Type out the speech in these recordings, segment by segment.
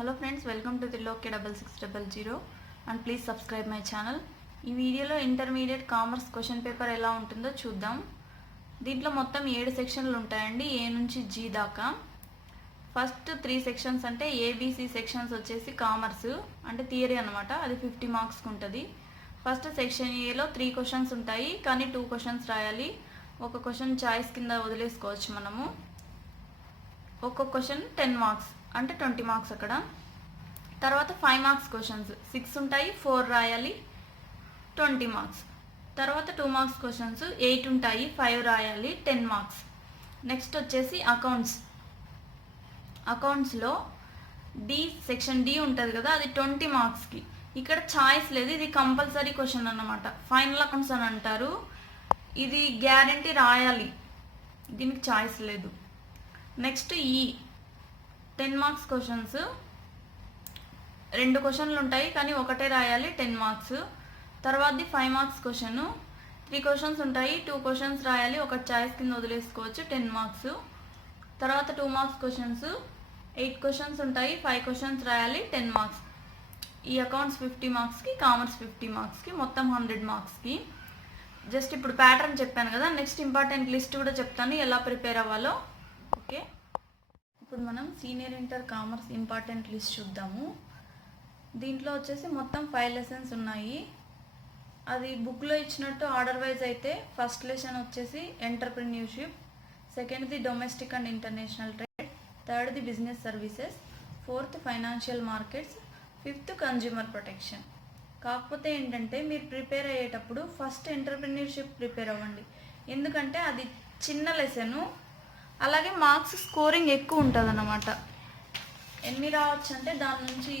Hello friends, welcome to Trilok6600 and please subscribe my channel. ఈ వీడియోలో intermediate commerce question paper ఎలా ఉంటుందో చూద్దాం. దీంట్లో మొత్తం 7 సెక్షన్లు ఉంటాయండి, ఏ నుంచి జీ దాకా. ఫస్ట్ 3 సెక్షన్స్ అంటే ఏబిసి సెక్షన్స్ వచ్చేసి కామర్స్ అంటే థియరీ అనమాట, అది 50 మార్క్స్కి ఉంటుంది. ఫస్ట్ సెక్షన్ ఏలో 3 క్వశ్చన్స్ ఉంటాయి, కానీ 2 క్వశ్చన్స్ రాయాలి. ఒక క్వశ్చన్ చాయిస్ కింద వదిలేసుకోవచ్చు మనము. ఒక్కొక్క క్వశ్చన్ 10 మార్క్స్ అంటే 20 మార్క్స్ అక్కడ. తర్వాత 5 మార్క్స్ క్వశ్చన్స్ 6 ఉంటాయి, 4 రాయాలి, 20 మార్క్స్. తర్వాత 2 మార్క్స్ క్వశ్చన్స్ 8 ఉంటాయి, 5 రాయాలి, 10 మార్క్స్. నెక్స్ట్ వచ్చేసి అకౌంట్స్లో సెక్షన్ డి ఉంటుంది కదా, అది 20 మార్క్స్కి. ఇక్కడ ఛాయిస్ లేదు, ఇది కంపల్సరీ క్వశ్చన్ అన్నమాట. ఫైనల్ అకౌంట్స్ అని అంటారు, ఇది గ్యారంటీ రాయాలి, దీనికి ఛాయిస్ లేదు. నెక్స్ట్ 10 మార్క్స్ క్వశ్చన్స్ 2 క్వశ్చన్లు ఉంటాయి, కానీ ఒకటే రాయాలి, 10 మార్క్స్. తర్వాతది 5 మార్క్స్ క్వశ్చన్ 3 క్వశ్చన్స్ ఉంటాయి, 2 క్వశ్చన్స్ రాయాలి, ఒక చాయిస్ కింద వదిలేసుకోవచ్చు, 10 మార్క్స్. తర్వాత 2 మార్క్స్ క్వశ్చన్స్ 8 క్వశ్చన్స్ ఉంటాయి, 5 క్వశ్చన్స్ రాయాలి, 10 మార్క్స్. ఈ అకౌంట్స్ 50 మార్క్స్కి, కామర్స్ 50 మార్క్స్కి, మొత్తం 100 మార్క్స్కి. జస్ట్ ఇప్పుడు ప్యాటర్న్ చెప్పాను కదా, నెక్స్ట్ ఇంపార్టెంట్ లిస్ట్ కూడా చెప్తాను ఎలా ప్రిపేర్ అవ్వాలో. ఓకే, ఇప్పుడు మనం senior inter commerce important list చూద్దాము. దీంట్లో వచ్చేసి మొత్తం 5 లెసన్స్ ఉన్నాయి. అది బుక్లో ఇచ్చినట్టు ఆర్డర్ వైజ్ అయితే ఫస్ట్ లెసన్ వచ్చేసి ఎంటర్ప్రెన్యూర్షిప్, సెకండ్ది డొమెస్టిక్ అండ్ ఇంటర్నేషనల్ ట్రేడ్, థర్డ్ది business services, fourth financial markets, fifth consumer protection. కాకపోతే ఏంటంటే మీరు ప్రిపేర్ అయ్యేటప్పుడు ఫస్ట్ ఎంటర్ప్రెన్యూర్షిప్ ప్రిపేర్ అవ్వండి, ఎందుకంటే అది చిన్న లెసను, అలాగే మార్క్స్ స్కోరింగ్ ఎక్కువ ఉంటుంది అన్నమాట. ఎన్ని రావచ్చు అంటే దాని నుంచి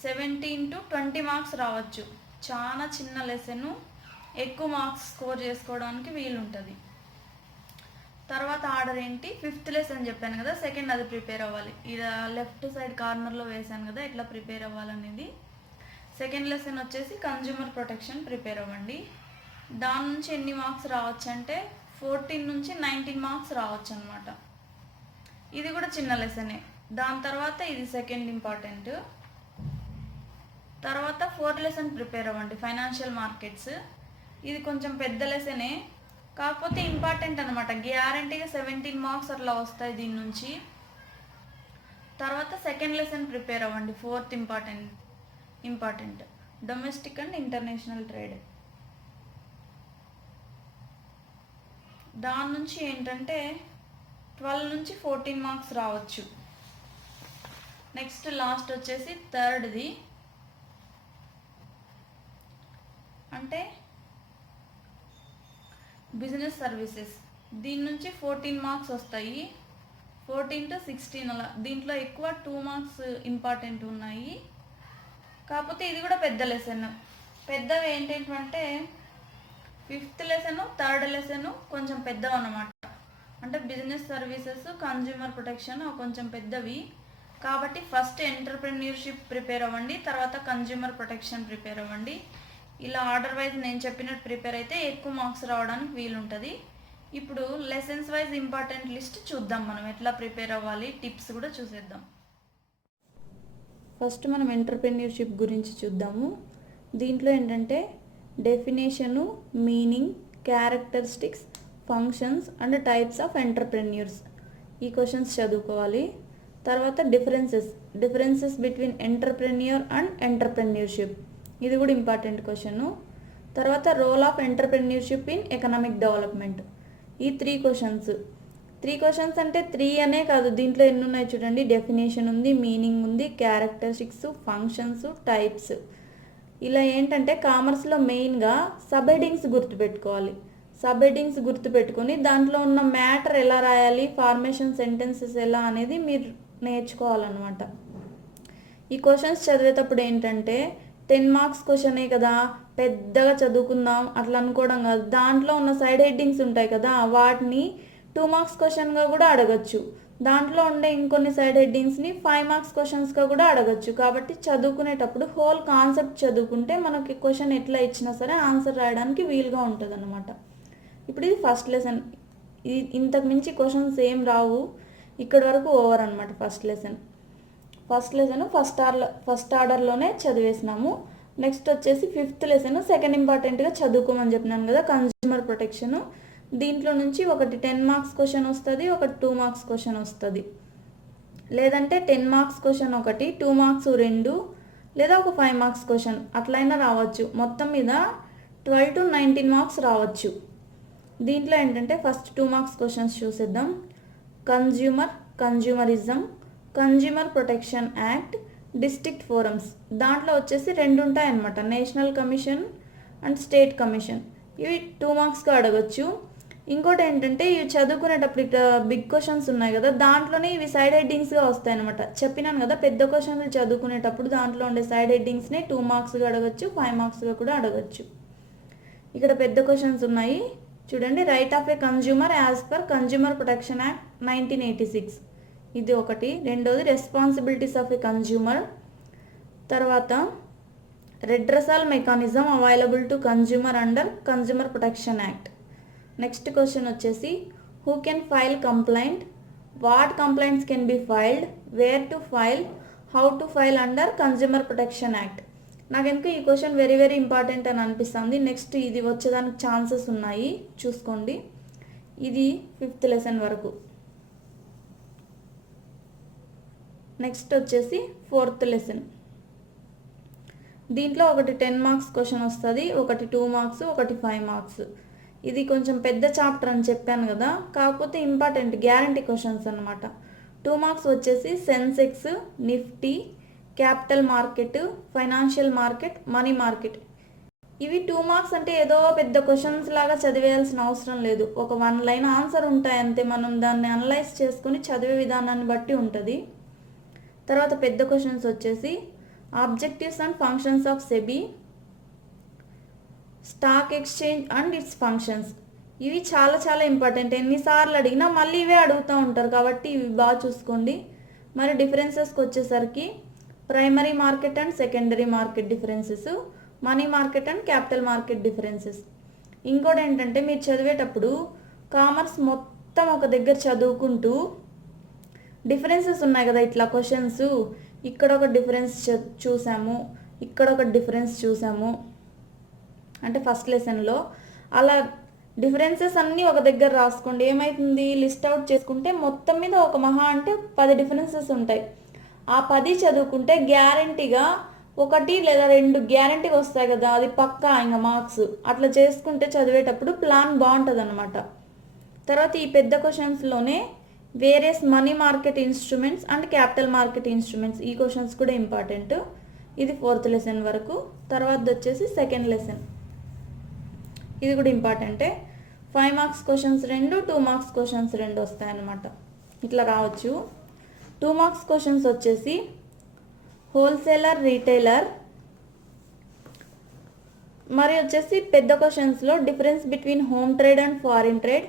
17 to 20 మార్క్స్ రావచ్చు. చాలా చిన్న లెసను, ఎక్కువ మార్క్స్ స్కోర్ చేసుకోవడానికి వీలుంటుంది. తర్వాత ఆర్డర్ ఏంటి, 5th లెసన్ చెప్పాను కదా, సెకండ్ అది ప్రిపేర్ అవ్వాలి. ఇలా లెఫ్ట్ సైడ్ కార్నర్లో వేసాను కదా, ఎట్లా ప్రిపేర్ అవ్వాలనేది. సెకండ్ లెసన్ వచ్చేసి కన్జ్యూమర్ ప్రొటెక్షన్ ప్రిపేర్ అవ్వండి. దాని నుంచి ఎన్ని మార్క్స్ రావచ్చు అంటే 14 నుంచి 19 మార్క్స్ రావచ్చు అనమాట. ఇది కూడా చిన్న లెసనే. దాని తర్వాత ఇది సెకండ్ ఇంపార్టెంట్. తర్వాత 4th లెసన్ ప్రిపేర్ అవ్వండి, ఫైనాన్షియల్ మార్కెట్స్. ఇది కొంచెం పెద్ద లెసనే, కాకపోతే ఇంపార్టెంట్ అనమాట, గ్యారంటీగా 17 మార్క్స్ అట్లా వస్తాయి దీని నుంచి. తర్వాత సెకండ్ లెసన్ ప్రిపేర్ అవ్వండి, 4th important domestic and international trade. దాని నుంచి ఏంటంటే 12 నుంచి 14 మార్క్స్ రావచ్చు. నెక్స్ట్ లాస్ట్ వచ్చేసి థర్డ్ది అంటే బిజినెస్ సర్వీసెస్. దీని నుంచి 14 మార్క్స్ వస్తాయి, 14 to 16 అలా. దీంట్లో ఎక్కువ 2 మార్క్స్ ఇంపార్టెంట్ ఉన్నాయి, కాకపోతే ఇది కూడా పెద్ద లెసన్. పెద్దవి ఏంటంటే 5th లెసన్, 3rd లెసన్ కొంచెం పెద్దవి అన్నమాట. అంటే బిజినెస్ సర్వీసెస్, కన్జ్యూమర్ ప్రొటెక్షన్ కొంచెం పెద్దవి. కాబట్టి ఫస్ట్ ఎంటర్ప్రెన్యూర్షిప్ ప్రిపేర్ అవ్వండి, తర్వాత కన్జ్యూమర్ ప్రొటెక్షన్ ప్రిపేర్ అవ్వండి. ఇలా ఆర్డర్ వైజ్ నేను చెప్పినట్టు ప్రిపేర్ అయితే ఎక్కువ మార్క్స్ రావడానికి వీలుంటుంది. ఇప్పుడు లెసన్స్ వైజ్ ఇంపార్టెంట్ లిస్ట్ చూద్దాం, మనం ఎట్లా ప్రిపేర్ అవ్వాలి, టిప్స్ కూడా చూసేద్దాం. ఫస్ట్ మనం ఎంటర్ప్రెన్యూర్షిప్ గురించి చూద్దాము. దీంట్లో ఏంటంటే definition, meaning, characteristics, functions and types of entrepreneurs, ఈ క్వశ్చన్స్ చదువుకోవాలి. తర్వాత differences between entrepreneur and entrepreneurship, ఇది కూడా ఇంపార్టెంట్ క్వశ్చను. తర్వాత role of entrepreneurship in economic development, ఈ 3 క్వశ్చన్స్ అంటే 3 అనే కాదు, దీంట్లో ఎన్ని ఉన్నాయి చూడండి. డెఫినేషన్ ఉంది, మీనింగ్ ఉంది, క్యారెక్టరిస్టిక్స్, ఫంక్షన్స్, టైప్స్. ఇలా ఏంటంటే కామర్స్లో మెయిన్గా సబ్ హెడింగ్స్ గుర్తుపెట్టుకొని దాంట్లో ఉన్న మ్యాటర్ ఎలా రాయాలి, ఫార్మేషన్ సెంటెన్సెస్ ఎలా అనేది మీరు నేర్చుకోవాలన్నమాట. ఈ క్వశ్చన్స్ చదివేటప్పుడు ఏంటంటే 10 మార్క్స్ క్వశ్చనే కదా, పెద్దగా చదువుకుందాం అట్లా అనుకోవడం కాదు. దాంట్లో ఉన్న సైడ్ హెడ్డింగ్స్ ఉంటాయి కదా, వాటిని 2 మార్క్స్ క్వశ్చన్గా కూడా అడగచ్చు. దాంట్లో ఉండే ఇంకొన్ని సైడ్ హెడ్డింగ్స్ని 5 మార్క్స్ క్వశ్చన్స్గా కూడా అడగచ్చు. కాబట్టి చదువుకునేటప్పుడు హోల్ కాన్సెప్ట్ చదువుకుంటే మనకి క్వశ్చన్ ఎట్లా ఇచ్చినా సరే ఆన్సర్ రాయడానికి వీలుగా ఉంటుంది అన్నమాట. ఇప్పుడు ఇది ఫస్ట్ లెసన్. ఇంతకు మించి క్వశ్చన్స్ ఏం రావు, ఇక్కడ వరకు ఓవర్ అనమాట first lesson. First lesson first ఆర్డర్లోనే చదివేసినాము. నెక్స్ట్ వచ్చేసి 5th లెసన్ సెకండ్ ఇంపార్టెంట్గా చదువుకోమని చెప్పినాను కదా, కన్జ్యూమర్ ప్రొటెక్షన్. దీంట్లో నుంచి ఒకటి 10 మార్క్స్ క్వశ్చన్ వస్తుంది, ఒకటి 2 మార్క్స్ క్వశ్చన్ వస్తుంది. లేదంటే 10 మార్క్స్ క్వశ్చన్ ఒకటి, 2 మార్క్స్ 2, లేదా ఒక 5 మార్క్స్ క్వశ్చన్ అట్లయినా రావచ్చు. మొత్తం మీద 12 to 19 మార్క్స్ రావచ్చు. దీంట్లో ఏంటంటే ఫస్ట్ 2 మార్క్స్ క్వశ్చన్స్ చూసేద్దాం. Consumerism, consumer protection act, district forums. దాంట్లో వచ్చేసి 2 ఉంటాయన్నమాట, national commission and state commission. ఇవి 2 మార్క్స్గా అడగచ్చు. ఇంకోటి ఏంటంటే ఇవి చదువుకునేటప్పుడు ఇక్కడ బిగ్ క్వశ్చన్స్ ఉన్నాయి కదా, దాంట్లోనే ఇవి సైడ్ హెడ్డింగ్స్గా వస్తాయి అనమాట. చెప్పినాను కదా, పెద్ద క్వశ్చన్లు చదువుకునేటప్పుడు దాంట్లో ఉండే సైడ్ హెడ్డింగ్స్ని 2 మార్క్స్గా అడగచ్చు, 5 మార్క్స్గా కూడా అడగచ్చు. ఇక్కడ పెద్ద క్వశ్చన్స్ ఉన్నాయి చూడండి. Right of a consumer as per consumer protection act 1986, ఇది ఒకటి. రెండోది రెస్పాన్సిబిలిటీస్ ఆఫ్ ఏ కన్జ్యూమర్. తర్వాత redressal mechanism available to consumer under consumer protection act. Next question వచ్చేసి who can file complaint, what complaints can be filed, where to file, how to file under consumer protection act. నాకు ఎందుకు ఈ question very very important అని అనిపిస్తుంది. Next ఇది వచ్చేదానికి chances ఉన్నాయి, చూసుకోండి. ఇది 5th లెసన్ వరకు. నెక్స్ట్ వచ్చేసి 4th లెసన్. దీంట్లో ఒకటి 10 మార్క్స్ క్వశ్చన్ వస్తుంది, ఒకటి 2 మార్క్స్, ఒకటి 5 మార్క్స్. ఇది కొంచెం పెద్ద చాప్టర్ అని చెప్పాను కదా, కాకపోతే ఇంపార్టెంట్ గ్యారంటీ క్వశ్చన్స్ అనమాట. 2 మార్క్స్ వచ్చేసి Sensex, Nifty, capital market, financial market, money market. ఇవి 2 మార్క్స్ అంటే ఏదో పెద్ద క్వశ్చన్స్ లాగా చదివేయాల్సిన అవసరం లేదు. ఒక 1 లైన్ ఆన్సర్ ఉంటాయి అంతే, మనం దాన్ని అనలైజ్ చేసుకుని చదివే విధానాన్ని బట్టి ఉంటుంది. తర్వాత పెద్ద క్వశ్చన్స్ వచ్చేసి objectives and functions of SEBI, stock exchange and it's functions. ఇవి చాలా చాలా ఇంపార్టెంట్, ఎన్నిసార్లు అడిగినా మళ్ళీ ఇవే అడుగుతూ ఉంటారు కాబట్టి ఇవి బాగా చూసుకోండి. మరి డిఫరెన్సెస్కి వచ్చేసరికి primary market and secondary market differences, money market and capital market differences. ఇంకోటి ఏంటంటే మీరు చదివేటప్పుడు కామర్స్ మొత్తం ఒక దగ్గర చదువుకుంటూ డిఫరెన్సెస్ ఉన్నాయి కదా ఇట్లా క్వశ్చన్స్, ఇక్కడ ఒక డిఫరెన్స్ చూసాము, ఇక్కడ ఒక డిఫరెన్స్ చూసాము అంటే ఫస్ట్ లెసన్లో, అలా డిఫరెన్సెస్ అన్నీ ఒక దగ్గర రాసుకోండి. ఏమవుతుంది, లిస్ట్ అవుట్ చేసుకుంటే మొత్తం మీద ఒక మహా అంటే 10 డిఫరెన్సెస్ ఉంటాయి. ఆ 10 చదువుకుంటే గ్యారంటీగా 1 లేదా 2 గ్యారంటీగా వస్తాయి కదా, అది పక్కా ఇంకా మార్క్స్. అట్లా చేసుకుంటే చదివేటప్పుడు ప్లాన్ బాగుంటుంది అనమాట. తర్వాత ఈ పెద్ద క్వశ్చన్స్లోనే various money market instruments and capital market instruments, ఈ క్వశ్చన్స్ కూడా ఇంపార్టెంట్. ఇది 4th లెసన్ వరకు. తర్వాత వచ్చేసి 2nd లెసన్, ఇది కూడా ఇంపార్టెంటే. 5 మార్క్స్ క్వశ్చన్స్ 2, 2 మార్క్స్ క్వశ్చన్స్ 2 వస్తాయన్నమాట. ఇట్లా రావచ్చు. 2 మార్క్స్ క్వశ్చన్స్ వచ్చేసి హోల్సేలర్, రీటైలర్. మరి వచ్చేసి పెద్ద క్వశ్చన్స్లో difference between home trade and foreign trade,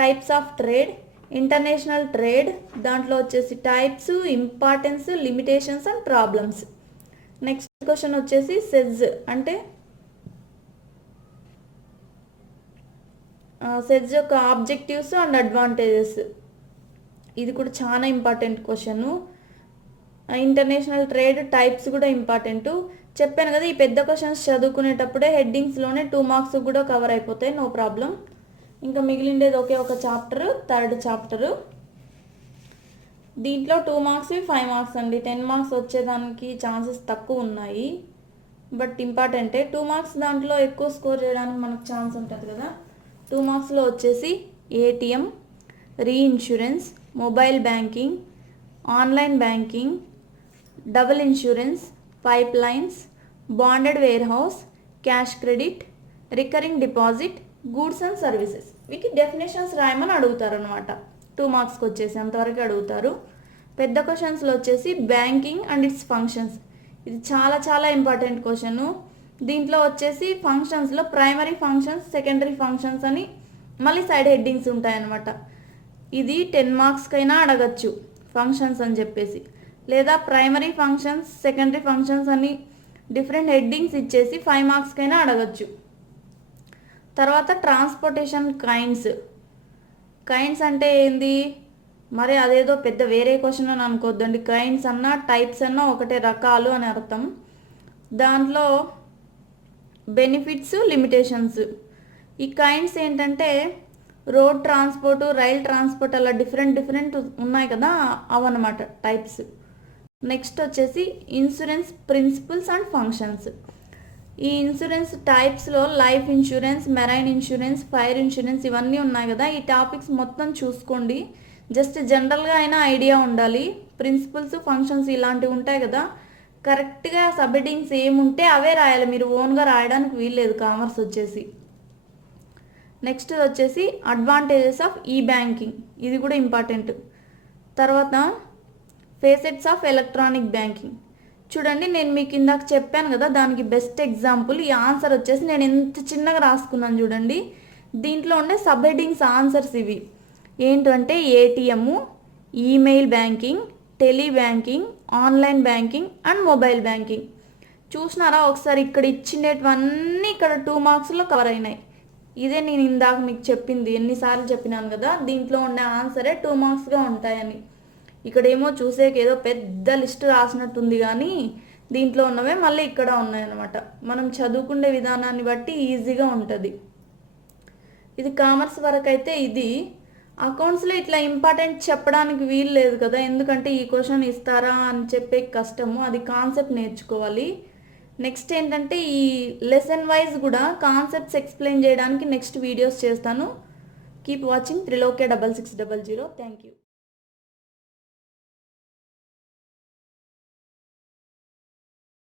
types of trade, international trade. దాంట్లో వచ్చేసి types, importance, limitations and problems. Next question వచ్చేసి సెజ్ అంటే సెజ్ యొక్క ఆబ్జెక్టివ్స్ అండ్ అడ్వాంటేజెస్. ఇది కూడా చాలా important question. International trade, types కూడా ఇంపార్టెంట్. చెప్పాను కదా, ఈ పెద్ద క్వశ్చన్స్ చదువుకునేటప్పుడే హెడ్డింగ్స్లోనే 2 మార్క్స్ కూడా కవర్ అయిపోతాయి, నో ప్రాబ్లం. ఇంకా మిగిలిండేది ఒకే ఒక చాప్టర్, 3rd చాప్టరు. దీంట్లో 2 మార్క్స్ 5 మార్క్స్ అండి. 10 మార్క్స్ వచ్చేదానికి ఛాన్సెస్ తక్కువ ఉన్నాయి, బట్ ఇంపార్టెంటే. 2 మార్క్స్ దాంట్లో ఎక్కువ స్కోర్ చేయడానికి మనకు ఛాన్స్ ఉంటుంది కదా. 2 మార్క్స్లో వచ్చేసి ATM, reinsurance, mobile banking, online banking, double insurance, pipelines, bonded warehouse, cash credit, recurring deposit, goods and services. వీటికి డెఫినేషన్స్ రాయమని అడుగుతారు అనమాట. 2 మార్క్స్కి వచ్చేసి అంతవరకు అడుగుతారు. పెద్ద క్వశ్చన్స్లో వచ్చేసి బ్యాంకింగ్ అండ్ ఇట్స్ ఫంక్షన్స్. ఇది చాలా చాలా ఇంపార్టెంట్ క్వశ్చన్. దీంట్లో వచ్చేసి ఫంక్షన్స్లో ప్రైమరీ ఫంక్షన్స్, సెకండరీ ఫంక్షన్స్ అని మళ్ళీ సైడ్ హెడ్డింగ్స్ ఉంటాయన్నమాట. ఇది 10 మార్క్స్కైనా అడగచ్చు ఫంక్షన్స్ అని చెప్పేసి, లేదా ప్రైమరీ ఫంక్షన్స్, సెకండరీ ఫంక్షన్స్ అని డిఫరెంట్ హెడ్డింగ్స్ ఇచ్చేసి 5 మార్క్స్కైనా అడగచ్చు. తర్వాత ట్రాన్స్పోర్టేషన్ కైండ్స్. కైండ్స్ అంటే ఏంది, మరి అదేదో పెద్ద వేరే క్వశ్చన్ అని అనుకోవద్దండి. కైండ్స్ అన్నా టైప్స్ అన్నా ఒకటే, రకాలు అని అర్థం. దాంట్లో బెనిఫిట్స్, లిమిటేషన్స్. ఈ కైండ్స్ ఏంటంటే రోడ్ ట్రాన్స్పోర్ట్, రైల్ ట్రాన్స్పోర్ట్ అలా డిఫరెంట్ ఉన్నాయి కదా, అవన్నమాట టైప్స్. నెక్స్ట్ వచ్చేసి ఇన్సూరెన్స్ ప్రిన్సిపల్స్ అండ్ ఫంక్షన్స్. ఈ ఇన్సూరెన్స్ టైప్స్లో life insurance, marine insurance, fire insurance ఇవన్నీ ఉన్నాయి కదా. ఈ టాపిక్స్ మొత్తం చూసుకోండి. జస్ట్ జనరల్గా అయినా ఐడియా ఉండాలి. ప్రిన్సిపల్స్, ఫంక్షన్స్ ఇలాంటివి ఉంటాయి కదా, కరెక్ట్గా సబ్ హెడ్డింగ్స్ ఏముంటే అవే రాయాలి. మీరు ఓన్గా రాయడానికి వీల్లేదు కామర్స్ వచ్చేసి. నెక్స్ట్ వచ్చేసి అడ్వాంటేజెస్ ఆఫ్ ఈ బ్యాంకింగ్, ఇది కూడా ఇంపార్టెంట్. తర్వాత ఫేసెట్స్ ఆఫ్ ఎలక్ట్రానిక్ బ్యాంకింగ్. చూడండి, నేను మీకు ఇందాక చెప్పాను కదా, దానికి బెస్ట్ ఎగ్జాంపుల్ ఈ ఆన్సర్ వచ్చేసి నేను ఎంత చిన్నగా రాసుకున్నాను చూడండి. దీంట్లో ఉండే సబ్ హెడ్డింగ్స్ ఆన్సర్స్ ఇవి ఏంటంటే ATM, email banking, tele banking, online banking and mobile banking. చూసినారా ఒకసారి, ఇక్కడ ఇచ్చినటువన్నీ ఇక్కడ 2 మార్క్స్లో కవర్ అయినాయి. ఇదే నేను ఇందాక మీకు చెప్పింది, ఎన్నిసార్లు చెప్పినాను కదా, దీంట్లో ఉండే ఆన్సరే 2 మార్క్స్గా ఉంటాయని. ఇక్కడేమో చూసేకి ఏదో పెద్ద లిస్ట్ రాసినట్టుంది, కానీ దీంట్లో ఉన్నవే మళ్ళీ ఇక్కడ ఉన్నాయన్నమాట. మనం చదువుకునే విధానాన్ని బట్టి ఈజీగా ఉంటుంది. ఇది కామర్స్ వరకు అయితే ఇది. అకౌంట్స్లో ఇట్లా ఇంపార్టెంట్ చెప్పడానికి వీలు లేదు కదా, ఎందుకంటే ఈ క్వశ్చన్ ఇస్తారా అని చెప్పే కష్టము, అది కాన్సెప్ట్ నేర్చుకోవాలి. నెక్స్ట్ ఏంటంటే ఈ లెసన్ వైజ్ కూడా కాన్సెప్ట్స్ ఎక్స్ప్లెయిన్ చేయడానికి నెక్స్ట్ వీడియోస్ చేస్తాను. Keep watching Trilokya 6600. Thank you.